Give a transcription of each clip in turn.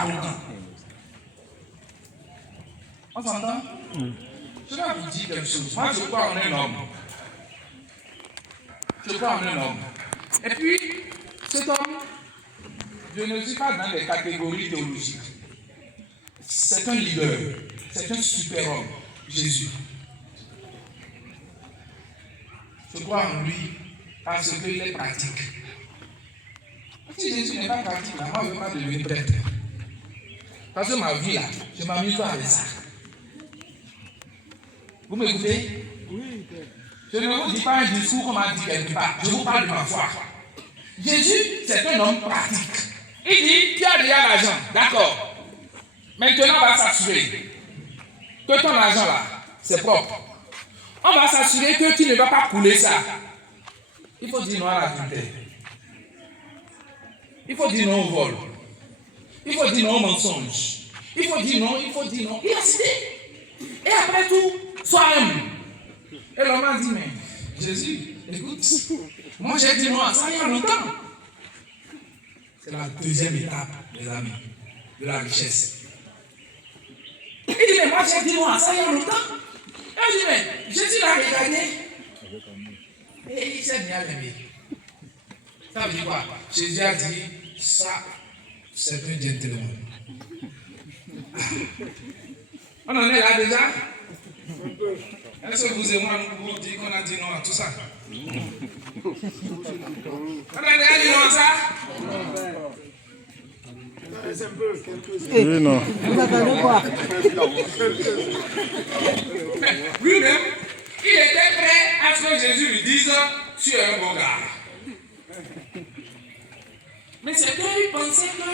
arrogant. On s'entend? Je vais vous dire quelque chose. Moi, je crois en un homme. Je crois en un homme. Et puis, cet homme, je ne suis pas dans les catégories théologiques. C'est un leader. C'est un super homme. Jésus. Je crois en lui parce qu'il est pratique. Si Jésus n'est pas pratique, moi, je ne veux pas devenir prêtre. Parce que ma vie, là, je m'amuse pas avec ça. Vous m'écoutez? Oui. Je ne vous dis pas un discours qu'on m'a dit quelque part. Je vous parle de ma foi. Jésus, c'est un homme pratique. Il dit, tu as déjà l'argent. D'accord. Maintenant, on va s'assurer que ton argent là, c'est propre. On va s'assurer que tu ne vas pas couler ça. Il faut dire non à l'adultère. Il faut dire non au vol. Il faut dire non au mensonge. Il faut dire non, il faut dire non. Il a cité. Et après tout, sois humble. Et l'homme a dit, mais Jésus, écoute, moi j'ai dit non à ça il y a longtemps. C'est la deuxième étape, les amis, de la richesse. Il dit, mais moi j'ai dit non à ça il y a longtemps. Et il dit, mais Jésus l'a regardé. Et il s'est bien aimé. Ça veut dire quoi? Jésus a dit, ça, c'est un gentleman. On en est là déjà? Est-ce que vous et moi, nous pouvons dire qu'on a dit non à tout ça? On a déjà dit non à ça? Oui, non. Lui-même, il était prêt à ce que Jésus lui dise, tu es un bon gars. Mais c'est qu'il pensait que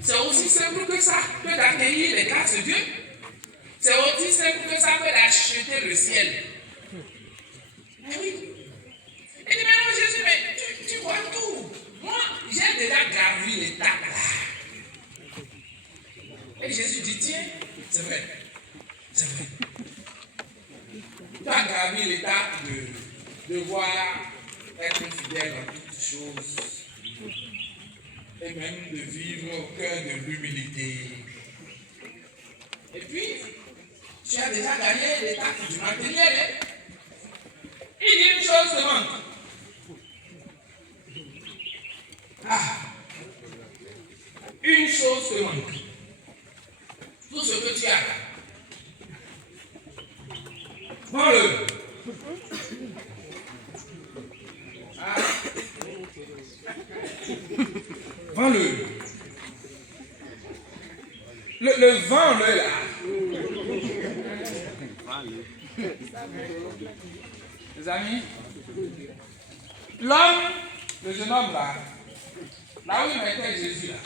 c'est aussi simple que ça, que d'accueillir les grâces de Dieu. C'est aussi simple que ça que d'acheter le ciel. Mais oui. Il dit, mais non, Jésus, mais tu vois tout. Moi, j'ai déjà gravi l'étape là. Et Jésus dit, tiens, c'est vrai. C'est vrai. Tu as gravi l'étape de devoir être fidèle dans toutes choses. Et même de vivre au cœur de l'humilité. Et puis, tu as déjà gagné l'étape du matériel. Il dit une chose te manque. Ah, une chose te manque. Tout ce que tu as. Prends-le. Ah. Vends-le. Le vends-le là. Les amis, l'homme, le jeune homme là où il mettait Jésus là,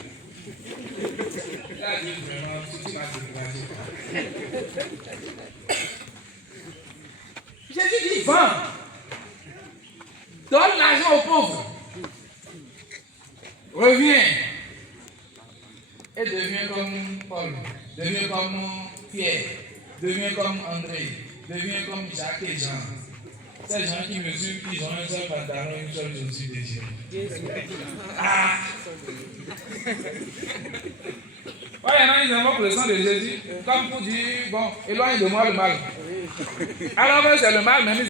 il a dit vraiment, tu vas te dégager. Jésus dit, vends, donne l'argent aux pauvres, reviens et deviens comme Paul, deviens comme Pierre, deviens comme André, deviens comme Jacques et Jean. Ces gens qui mesurent, ils ont un seul pantalon, une seule chaussure déchirée. Ah! Ouais, il y en a, ils invoquent le sang de Jésus, comme pour dire, bon, éloigne de moi le mal. Alors que c'est le mal, même